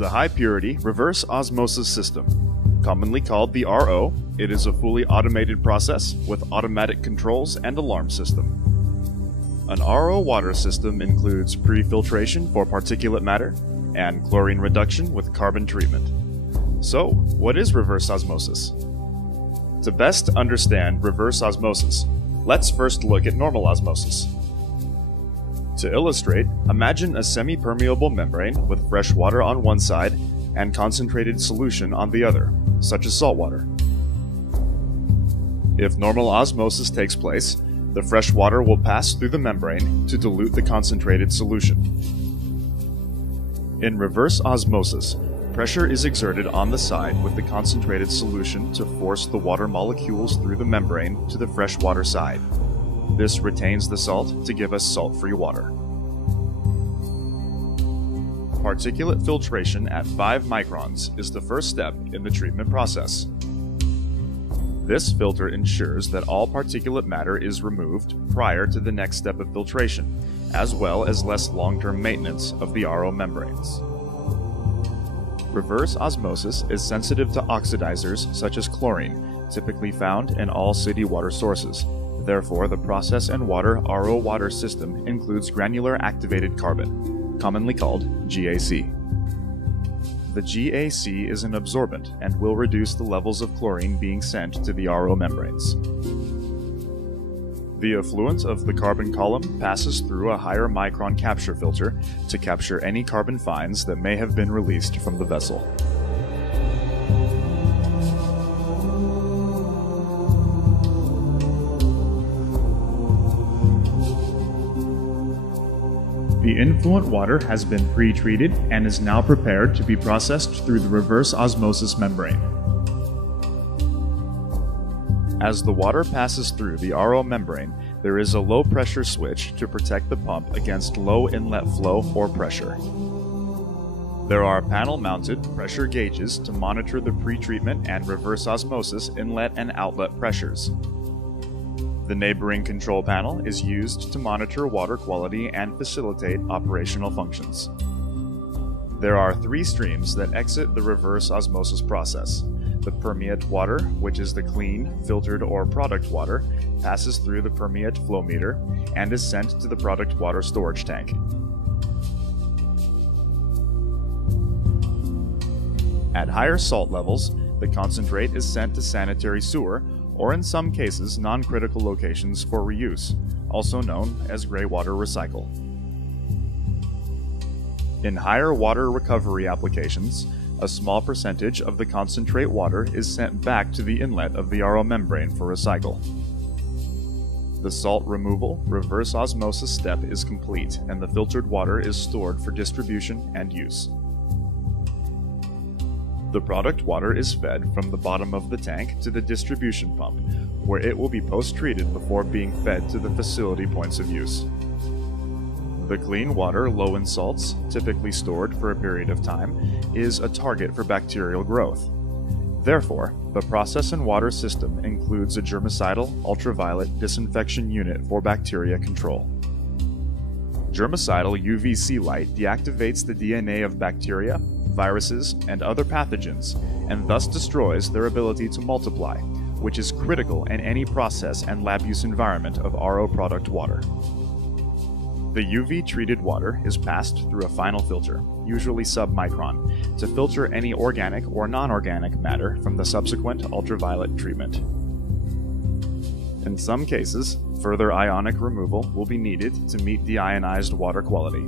The high-purity reverse osmosis system. Commonly called the RO, it is a fully automated process with automatic controls and alarm system. An RO water system includes pre-filtration for particulate matter and chlorine reduction with carbon treatment. So, what is reverse osmosis? To best understand reverse osmosis, let's first look at normal osmosis. To illustrate, imagine a semi-permeable membrane with fresh water on one side and concentrated solution on the other, such as salt water. If normal osmosis takes place, the fresh water will pass through the membrane to dilute the concentrated solution. In reverse osmosis, pressure is exerted on the side with the concentrated solution to force the water molecules through the membrane to the freshwater side. This retains the salt to give us salt-free water. Particulate filtration at 5 microns is the first step in the treatment process. This filter ensures that all particulate matter is removed prior to the next step of filtration, as well as less long-term maintenance of the RO membranes. Reverse osmosis is sensitive to oxidizers such as chlorine, typically found in all city water sources. Therefore, the process and water RO water system includes granular activated carbon, commonly called GAC. The GAC is an absorbent and will reduce the levels of chlorine being sent to the RO membranes. The effluent of the carbon column passes through a higher micron capture filter to capture any carbon fines that may have been released from the vessel. The influent water has been pre-treated and is now prepared to be processed through the reverse osmosis membrane. As the water passes through the RO membrane, there is a low pressure switch to protect the pump against low inlet flow or pressure. There are panel-mounted pressure gauges to monitor the pre-treatment and reverse osmosis inlet and outlet pressures. The neighboring control panel is used to monitor water quality and facilitate operational functions. There are 3 streams that exit the reverse osmosis process. The permeate water, which is the clean, filtered, or product water, passes through the permeate flow meter and is sent to the product water storage tank. At higher salt levels, the concentrate is sent to sanitary sewer, or in some cases non-critical locations for reuse, also known as gray water recycle. In higher water recovery applications, a small percentage of the concentrate water is sent back to the inlet of the RO membrane for recycle. The salt removal reverse osmosis step is complete and the filtered water is stored for distribution and use. The product water is fed from the bottom of the tank to the distribution pump, where it will be post-treated before being fed to the facility points of use. The clean water low in salts, typically stored for a period of time, is a target for bacterial growth. Therefore, the process and water system includes a germicidal ultraviolet disinfection unit for bacteria control. Germicidal UVC light deactivates the DNA of bacteria, viruses, and other pathogens, and thus destroys their ability to multiply, which is critical in any process and lab use environment of RO product water. The UV-treated water is passed through a final filter, usually sub-micron, to filter any organic or non-organic matter from the subsequent ultraviolet treatment. In some cases, further ionic removal will be needed to meet deionized water quality.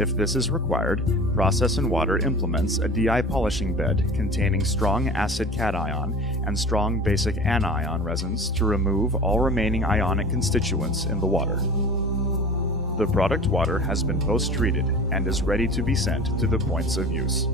If this is required, Process and Water implements a DI polishing bed containing strong acid cation and strong basic anion resins to remove all remaining ionic constituents in the water. The product water has been post-treated and is ready to be sent to the points of use.